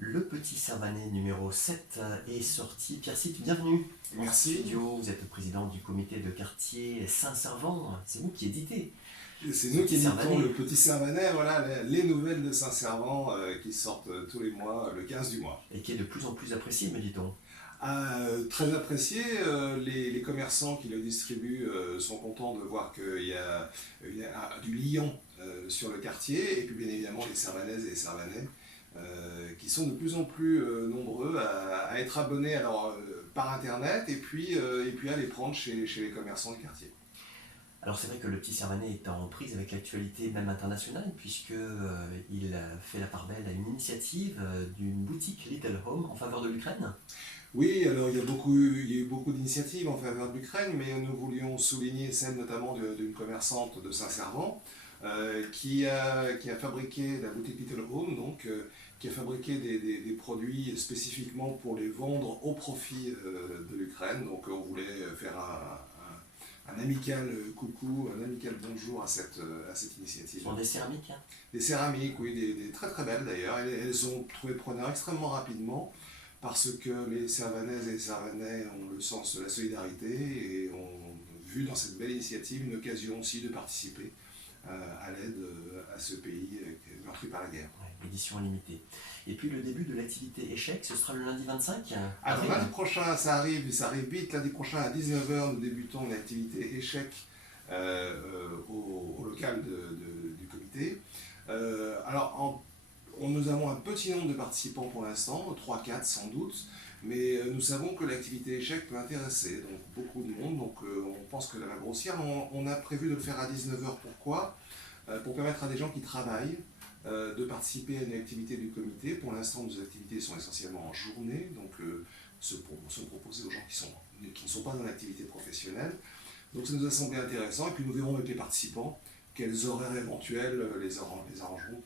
Le Petit Servanet numéro 7 est sorti. Pierre Sitt, bienvenue. Merci. Studio, vous êtes le président du comité de quartier Saint-Servant. C'est vous qui éditez. C'est nous qui éditons Servanet. le Petit Servanet, voilà, les nouvelles de Saint-Servant qui sortent tous les mois, le 15 du mois. Et qui est de plus en plus apprécié, me dit-on. Très apprécié, les commerçants qui le distribuent sont contents de voir qu'il y a du lion sur le quartier, et puis bien évidemment les Servanaises et les Servanais qui sont de plus en plus nombreux à être abonnés par internet et puis à les prendre chez les commerçants du quartier. Alors c'est vrai que le Petit Servanet est en prise avec l'actualité même internationale, puisque il fait la part belle à une initiative d'une boutique Little Home en faveur de l'Ukraine. Oui, alors il y a eu beaucoup d'initiatives en faveur de l'Ukraine, mais nous voulions souligner celle notamment d'une commerçante de Saint-Servant qui a fabriqué la boutique Little Home, donc qui a fabriqué des produits spécifiquement pour les vendre au profit de l'Ukraine. Donc on voulait faire un amical coucou, un amical bonjour à cette initiative. Ce sont des céramiques, hein. Des céramiques, oui, des très très belles d'ailleurs. Elles ont trouvé preneur extrêmement rapidement, parce que les Servanaises et les Servanais ont le sens de la solidarité et ont vu dans cette belle initiative une occasion aussi de participer à l'aide à ce pays meurtri par la guerre. Ouais, édition limitée. Et puis le début de l'activité échec, ce sera le lundi 25 Alors lundi prochain, ça arrive vite, lundi prochain à 19h, nous débutons une activité échec au local du comité. Nous avons un petit nombre de participants pour l'instant, 3-4 sans doute, mais nous savons que l'activité échec peut intéresser donc beaucoup de monde, donc on pense que la grossière. On a prévu de le faire à 19h, pourquoi ? Pour permettre à des gens qui travaillent de participer à une activité du comité. Pour l'instant, nos activités sont essentiellement en journée, donc sont proposées aux gens qui ne sont pas dans l'activité professionnelle. Donc ça nous a semblé intéressant, et puis nous verrons avec les participants quels horaires éventuels les arrangeront.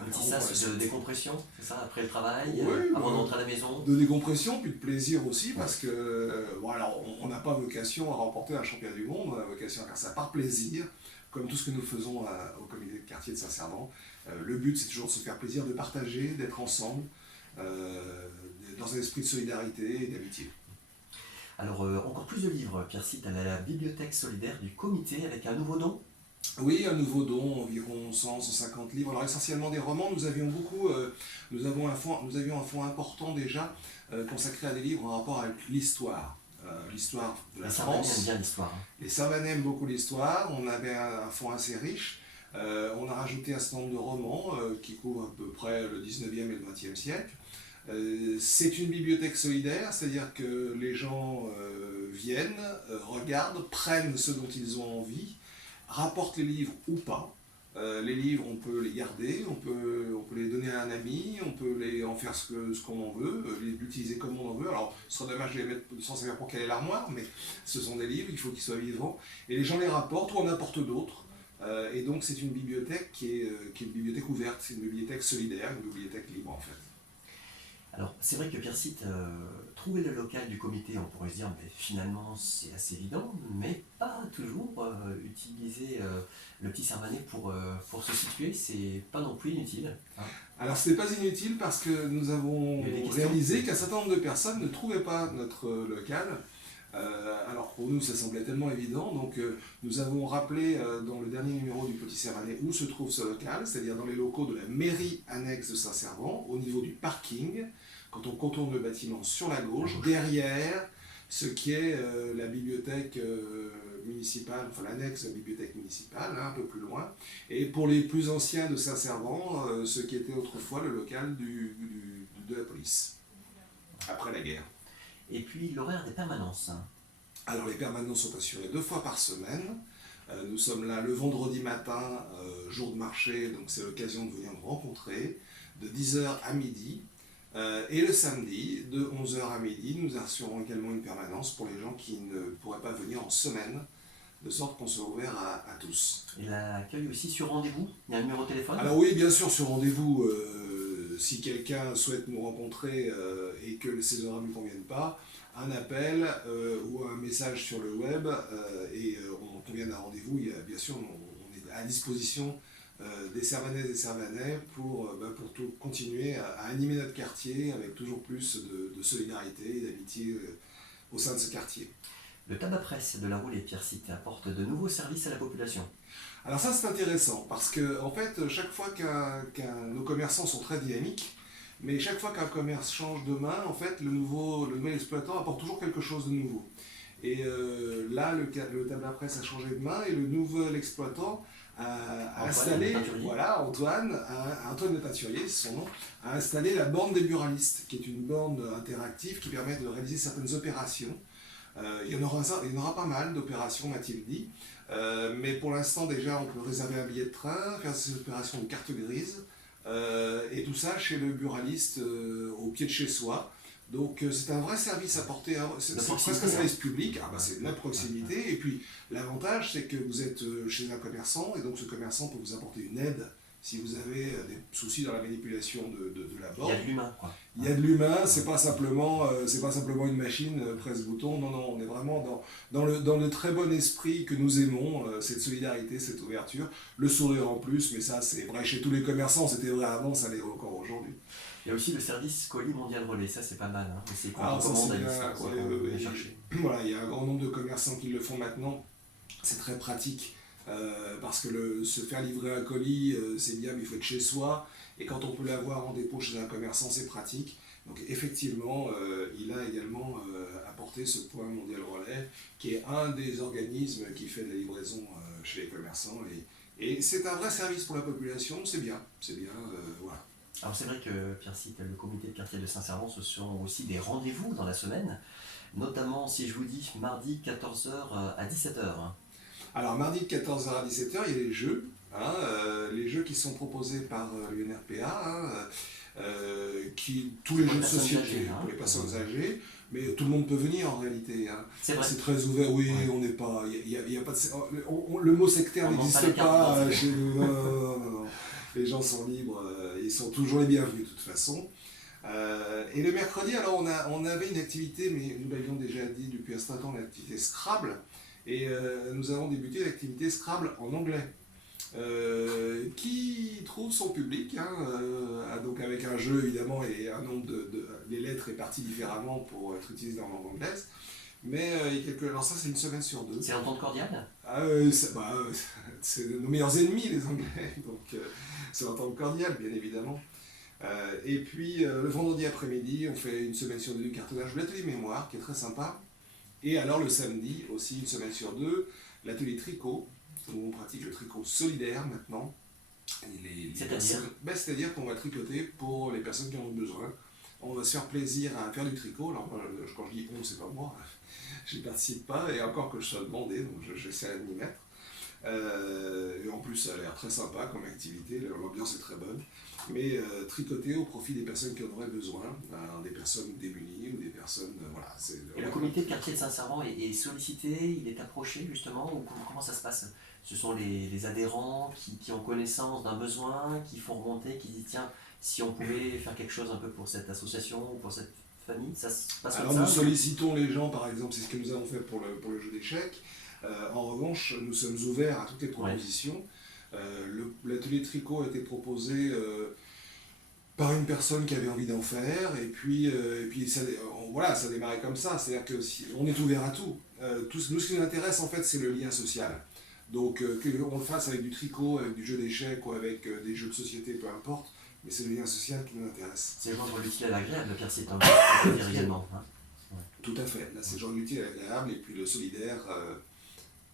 Un petit sas de décompression, c'est ça, après le travail, oui, avant d'entrer à la maison. De décompression, puis de plaisir aussi, parce que on n'a pas vocation à remporter un championnat du monde, on a vocation à faire ça par plaisir, comme tout ce que nous faisons au comité de quartier de Saint-Servant. Le but, c'est toujours de se faire plaisir, de partager, d'être ensemble, dans un esprit de solidarité et d'amitié. Alors, encore plus de livres, Pierre Sitt, à la bibliothèque solidaire du comité, avec un nouveau don. Oui, un nouveau don, environ 100-150 livres. Alors essentiellement des romans, nous avions un fonds important déjà consacré à des livres en rapport avec l'histoire. L'histoire de la France. Les Servanais aiment bien l'histoire. Hein. Les Servanais aiment beaucoup l'histoire, on avait un fonds assez riche. On a rajouté un certain nombre de romans qui couvrent à peu près le 19e et le 20e siècle. C'est une bibliothèque solidaire, c'est-à-dire que les gens viennent, regardent, prennent ce dont ils ont envie, rapportent les livres ou pas. Les livres, on peut les garder, on peut les donner à un ami, on peut en faire ce qu'on en veut, l'utiliser comme on en veut. Alors, ce serait dommage de les mettre sans savoir pour quelle est l'armoire, mais ce sont des livres, il faut qu'ils soient vivants. Et les gens les rapportent ou en apportent d'autres. Et donc, c'est une bibliothèque qui est une bibliothèque ouverte, c'est une bibliothèque solidaire, une bibliothèque libre en fait. Alors, c'est vrai que Pierre Sitt, trouver le local du comité, on pourrait se dire, mais finalement, c'est assez évident, mais pas toujours. Utiliser le Petit Servanet pour se situer, c'est pas non plus inutile. Hein. Alors, ce n'est pas inutile parce que nous avons réalisé qu'un certain nombre de personnes ne trouvaient pas notre local. Alors pour nous ça semblait tellement évident, donc nous avons rappelé dans le dernier numéro du Petit Servanet où se trouve ce local, c'est-à-dire dans les locaux de la mairie annexe de Saint-Servant, au niveau du parking, quand on contourne le bâtiment sur la gauche, derrière ce qui est la bibliothèque municipale, enfin l'annexe de la bibliothèque municipale, un peu plus loin, et pour les plus anciens de Saint-Servant, ce qui était autrefois le local de la police, après la guerre. Et puis l'horaire des permanences. Alors les permanences sont assurées 2 fois par semaine. Nous sommes là le vendredi matin, jour de marché, donc c'est l'occasion de venir nous rencontrer, de 10h à midi. Et le samedi, de 11h à midi, nous assurons également une permanence pour les gens qui ne pourraient pas venir en semaine, de sorte qu'on soit ouvert à tous. Et l'accueil aussi sur rendez-vous, il y a un numéro de téléphone. Alors oui, bien sûr, sur rendez-vous. Si quelqu'un souhaite nous rencontrer et que ces horaires ne lui conviennent pas, un appel ou un message sur le web et on convient d'un rendez-vous. Bien sûr, on est à disposition des Servanaises et Servanais pour continuer à animer notre quartier avec toujours plus de solidarité et d'amitié au sein de ce quartier. Le tabac presse de la Roulée, Pierre-Site, apporte de nouveaux services à la population. Alors ça c'est intéressant parce que en fait chaque fois nos commerçants sont très dynamiques, mais chaque fois qu'un commerce change de main, en fait le nouvel exploitant apporte toujours quelque chose de nouveau. Et là le tabac presse a changé de main et le nouvel exploitant a installé, voilà, Antoine Le Teinturier, c'est son nom, a installé la borne des buralistes, qui est une borne interactive qui permet de réaliser certaines opérations. Il y en aura pas mal d'opérations, m'a-t-il dit. Mais pour l'instant, déjà, on peut réserver un billet de train, faire ces opérations de carte grise, et tout ça chez le buraliste au pied de chez soi. Donc c'est un vrai service apporté, c'est presque un service public, c'est de la proximité, et puis l'avantage c'est que vous êtes chez un commerçant, et donc ce commerçant peut vous apporter une aide si vous avez des soucis dans la manipulation de la borne. Il y a de l'humain, quoi. Il y a de l'humain, c'est pas simplement une machine presse-bouton, non, on est vraiment dans le très bon esprit que nous aimons, cette solidarité, cette ouverture, le sourire en plus, mais ça c'est vrai chez tous les commerçants, c'était vrai avant, ça l'est encore aujourd'hui. Il y a aussi le service colis mondial relais, ça c'est pas mal, hein. C'est Alors ça c'est bien chercher. Voilà, il y a un grand nombre de commerçants qui le font maintenant, c'est très pratique. Parce que se faire livrer un colis, c'est bien, mais il faut être chez soi. Et quand on peut l'avoir en dépôt chez un commerçant, c'est pratique. Donc effectivement, il a également apporté ce point mondial relais, qui est un des organismes qui fait de la livraison chez les commerçants. Et c'est un vrai service pour la population, c'est bien, voilà. Alors c'est vrai que, Pierre-Site, le comité de quartier de Saint-Servant, ce sont aussi des rendez-vous dans la semaine, notamment, si je vous dis, mardi 14h à 17h. Alors mardi de 14h à 17h, il y a les jeux, les jeux qui sont proposés par l'UNRPA, tous les jeux de société pour les personnes âgées, mais tout le monde peut venir en réalité. C'est très ouvert, oui, ouais. On n'est pas, y a pas de, le mot sectaire n'existe pas chez nous. Non. Les gens sont libres, ils sont toujours les bienvenus de toute façon. Et le mercredi, alors on avait une activité, mais nous l'avions déjà dit depuis un certain temps, l'activité Scrabble. Et nous avons débuté l'activité Scrabble en anglais, qui trouve son public, donc avec un jeu évidemment et un nombre les lettres réparties différemment pour être utilisées en langue anglaise. Mais alors ça c'est une semaine sur deux. C'est l'entente cordiale ? C'est nos meilleurs ennemis les Anglais, donc c'est l'entente cordiale bien évidemment. Et puis le vendredi après-midi on fait une semaine sur deux du cartonnage de l'atelier mémoire qui est très sympa. Et alors le samedi, aussi une semaine sur deux, l'atelier tricot, où on pratique le tricot solidaire maintenant. C'est-à-dire qu'on va tricoter pour les personnes qui en ont besoin. On va se faire plaisir à faire du tricot. Alors quand je dis on, c'est pas moi, je n'y participe pas, et encore que je sois demandé, donc j'essaie de m'y mettre. Et en plus ça a l'air très sympa comme activité, l'ambiance est très bonne. Mais tricoter au profit des personnes qui en auraient besoin, des personnes démunies ou des personnes... voilà. Et le comité de quartier de Saint-Servant est sollicité, il est approché justement, ou comment ça se passe ? Ce sont les adhérents qui ont connaissance d'un besoin, qui font remonter, qui disent tiens, si on pouvait faire quelque chose un peu pour cette association ou pour cette famille, ça se passe comme ça ? Alors nous sollicitons les gens, par exemple, c'est ce que nous avons fait pour le jeu d'échecs. En revanche, nous sommes ouverts à toutes les propositions. Ouais. L'atelier tricot a été proposé par une personne qui avait envie d'en faire, et puis ça a démarré comme ça, c'est-à-dire qu'on est ouvert à tout. Nous, ce qui nous intéresse en fait, c'est le lien social. Donc qu'on le fasse avec du tricot, avec du jeu d'échecs ou avec des jeux de société, peu importe, mais c'est le lien social qui nous intéresse. C'est joindre l'utile à l'agréable, Pierre-Site, on peut dire également. Ouais. Tout à fait, là c'est joindre l'utile à l'agréable et puis le solidaire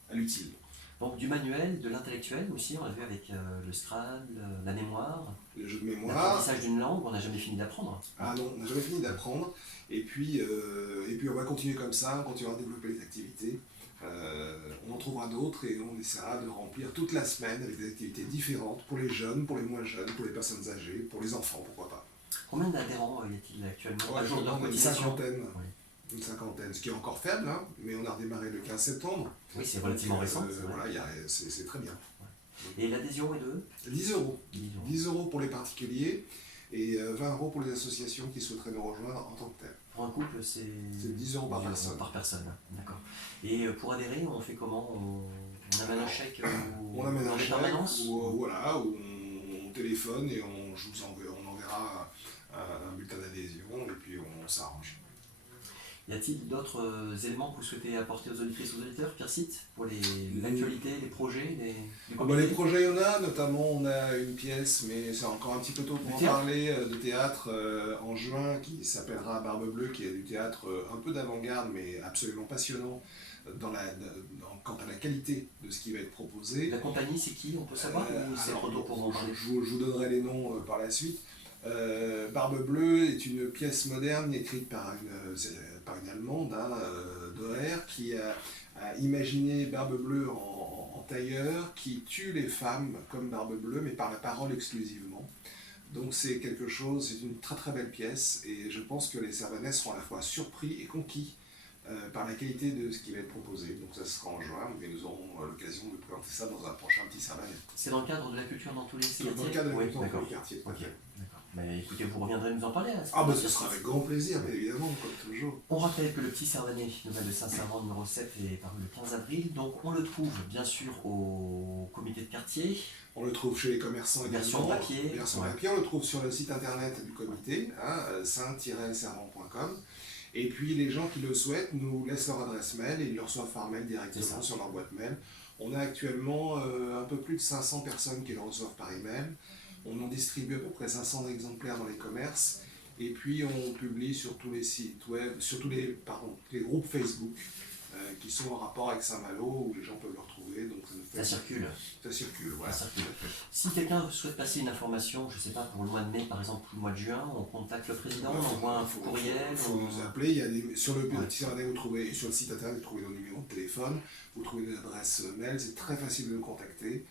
à l'utile. Donc du manuel, de l'intellectuel aussi, on l'a vu avec le Scrabble, la mémoire, le jeu de mémoire, l'apprentissage d'une langue, on n'a jamais fini d'apprendre. Ah non, on n'a jamais fini d'apprendre, et puis on va continuer comme ça, on continuera à développer les activités, on en trouvera d'autres et on essaiera de remplir toute la semaine avec des activités différentes pour les jeunes, pour les moins jeunes, pour les personnes âgées, pour les enfants, pourquoi pas. Combien d'adhérents y a-t-il actuellement? Une cinquantaine. Oui. Une cinquantaine, ce qui est encore faible, mais on a redémarré le 15 septembre. Oui, c'est relativement récent. Voilà, c'est très bien. Ouais. Et l'adhésion est de 10 €. 10 € pour les particuliers et 20 € pour les associations qui souhaiteraient nous rejoindre en tant que telles. Pour un couple, c'est 10 € par personne. D'accord. Et pour adhérer, on fait comment? On amène un chèque ou On amène un dans les chèque permanences voilà, où on téléphone et on enverra un bulletin d'adhésion et puis on s'arrange. Y a-t-il d'autres éléments que vous souhaitez apporter aux auditrices et aux auditeurs, Pierre Site, pour l'actualité, les projets du comité? Les projets, il y en a, notamment on a une pièce, mais c'est encore un petit peu tôt pour en parler, de théâtre en juin qui s'appellera Barbe Bleue, qui est du théâtre un peu d'avant-garde, mais absolument passionnant quant à la qualité de ce qui va être proposé. La compagnie, c'est qui? On peut savoir ou c'est trop tôt pour en parler? Je vous donnerai les noms par la suite. Barbe Bleue est une pièce moderne écrite par une Allemande, Doer, qui a imaginé Barbe Bleue en tailleur, qui tue les femmes comme Barbe Bleue, mais par la parole exclusivement. Donc c'est quelque chose, c'est une très très belle pièce, et je pense que les Servanais seront à la fois surpris et conquis par la qualité de ce qui va être proposé. Donc ça sera en juin, mais nous aurons l'occasion de présenter ça dans un prochain petit Servanais. C'est dans le cadre de la culture dans tous les quartiers? Dans le cadre de la culture dans tous les quartiers. Ok, d'accord. Mais écoutez, vous reviendrez nous en parler. Ce sera avec grand plaisir, mais évidemment, comme toujours. On rappelle que le Petit Servanet, nouvelle de Saint-Servant numéro 7, est paru le 15 avril. Donc on le trouve bien sûr au comité de quartier. On le trouve chez les commerçants également. Version papier. On le trouve sur le site internet du comité, saint-servant.com. Et puis les gens qui le souhaitent nous laissent leur adresse mail et ils le reçoivent par mail directement sur leur boîte mail. On a actuellement un peu plus de 500 personnes qui le reçoivent par email. On en distribue à peu près 500 exemplaires dans les commerces. Et puis on publie sur tous les sites web, sur tous les groupes Facebook qui sont en rapport avec Saint-Malo, où les gens peuvent le retrouver. Donc ça circule. Ça circule, voilà. Ça circule. Si quelqu'un souhaite passer une information, je ne sais pas, pour le mois de mai par exemple, ou le mois de juin, on contacte le président, on envoie un courriel. Il faut nous appeler, sur le Petit Servanet, vous trouvez, sur le site internet, vous trouvez nos numéros de téléphone, vous trouvez nos adresses mail, c'est très facile de nous contacter.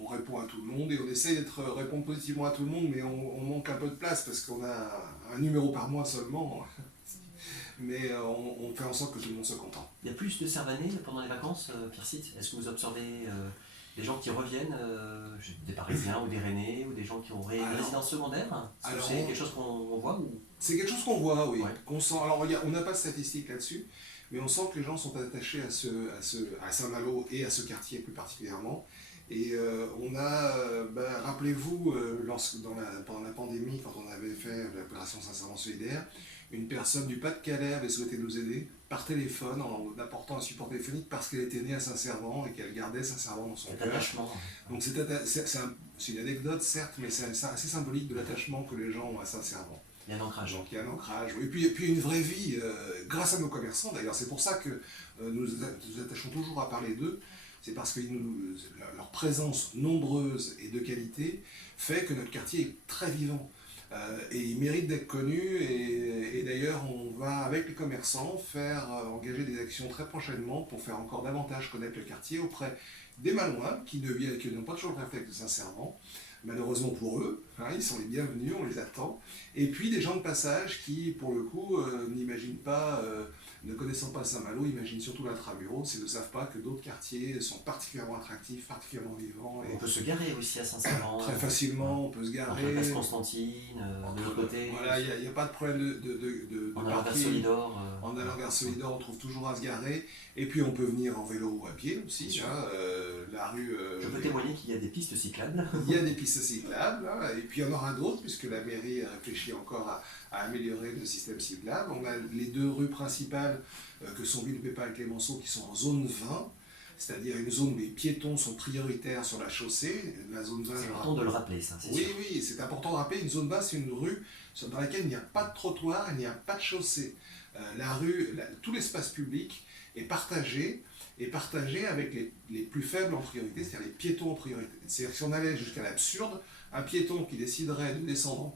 On répond à tout le monde et on essaie de répondre positivement à tout le monde, mais on manque un peu de place parce qu'on a un numéro par mois seulement. Mais on fait en sorte que tout le monde soit content. Il y a plus de Servanais pendant les vacances, Pierre Site? Est-ce que vous observez des gens qui reviennent, des Parisiens ou des Rennais, ou des gens qui ont une résidence secondaire? C'est quelque chose qu'on voit ou... C'est quelque chose qu'on voit, oui. Ouais. Qu'on sent. Alors, on n'a pas de statistiques là-dessus, mais on sent que les gens sont attachés à Saint-Malo et à ce quartier plus particulièrement. Et rappelez-vous, pendant la pandémie, quand on avait fait l'opération Saint-Servant solidaire, une personne du Pas-de-Calais avait souhaité nous aider par téléphone en apportant un support téléphonique parce qu'elle était née à Saint-Servant et qu'elle gardait Saint-Servant dans son cœur. Donc c'est une anecdote certes, mais c'est assez symbolique de l'attachement que les gens ont à Saint-Servant. Il y a un ancrage. Donc il y a un ancrage. Et puis une vraie vie, grâce à nos commerçants d'ailleurs. C'est pour ça que nous attachons toujours à parler d'eux. C'est parce que leur présence nombreuse et de qualité fait que notre quartier est très vivant. Et il mérite d'être connu et d'ailleurs on va avec les commerçants engager des actions très prochainement pour faire encore davantage connaître le quartier auprès des Malouins qui n'ont pas toujours le réflexe de Saint-Servant, malheureusement pour eux, ils sont les bienvenus, on les attend, et puis des gens de passage qui pour le coup n'imaginent pas, ne connaissant pas Saint-Malo, imaginent surtout l'intramuros et ne savent pas que d'autres quartiers sont particulièrement attractifs, particulièrement vivants. On peut se garer aussi à Saint-Servant. Très facilement, on peut se garer. Entre Place Constantine, de l'autre côté. Voilà, il n'y a pas de problème de en allant vers Solidor. En allant vers Solidor, on trouve toujours à se garer. Et puis on peut venir en vélo ou à pied aussi. La rue. Je peux témoigner qu'il y a des pistes cyclables. Il y a des pistes cyclables, et puis il y en aura d'autres, puisque la mairie réfléchit encore à améliorer le système cyclable. On a les deux rues principales que sont Villepépin et Clémenceau qui sont en zone 20, c'est-à-dire une zone où les piétons sont prioritaires sur la chaussée. La zone 20, c'est important de le rappeler, ça, c'est sûr. Oui, c'est important de rappeler. Une zone 20, c'est une rue dans laquelle il n'y a pas de trottoir, il n'y a pas de chaussée. Tout l'espace public est partagé avec les plus faibles en priorité, c'est-à-dire les piétons en priorité. C'est-à-dire que si on allait jusqu'à l'absurde, un piéton qui déciderait de descendre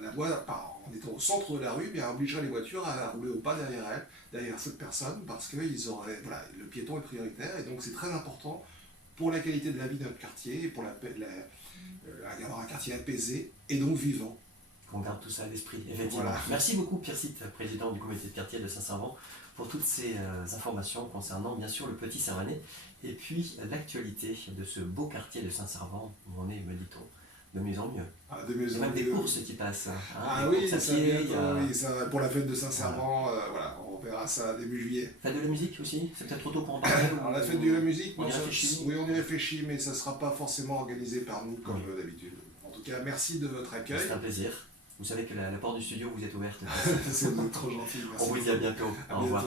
la voie en étant au centre de la rue, obligerait les voitures à rouler au pas derrière cette personne, parce que le piéton est prioritaire, et donc c'est très important pour la qualité de la vie de notre quartier, et pour avoir un quartier apaisé et donc vivant. On garde tout ça à l'esprit, effectivement. Voilà. Merci beaucoup Pierre Site, président du comité de quartier de Saint-Servant, pour toutes ces informations concernant bien sûr le Petit Servanet et puis l'actualité de ce beau quartier de Saint-Servant où on est, me dit-on, de mieux en mieux. De mieux Il y a en même des mieux. courses qui passent. Ah des oui, courses à ça pied, bientôt, il y a... oui, ça, pour la fête de Saint-Serment, voilà, on verra ça début juillet. Fête de la musique aussi? C'est peut-être trop tôt pour en parler? Alors la fête de la musique, on y ça- réfléchit. oui, on y réfléchit, mais ça ne sera pas forcément organisé par nous comme Oui. d'habitude. En tout cas, merci de votre accueil. C'est un plaisir. Vous savez que la porte du studio vous est ouverte. C'est trop gentil, merci. On vous dit à bientôt. À Au revoir. bientôt.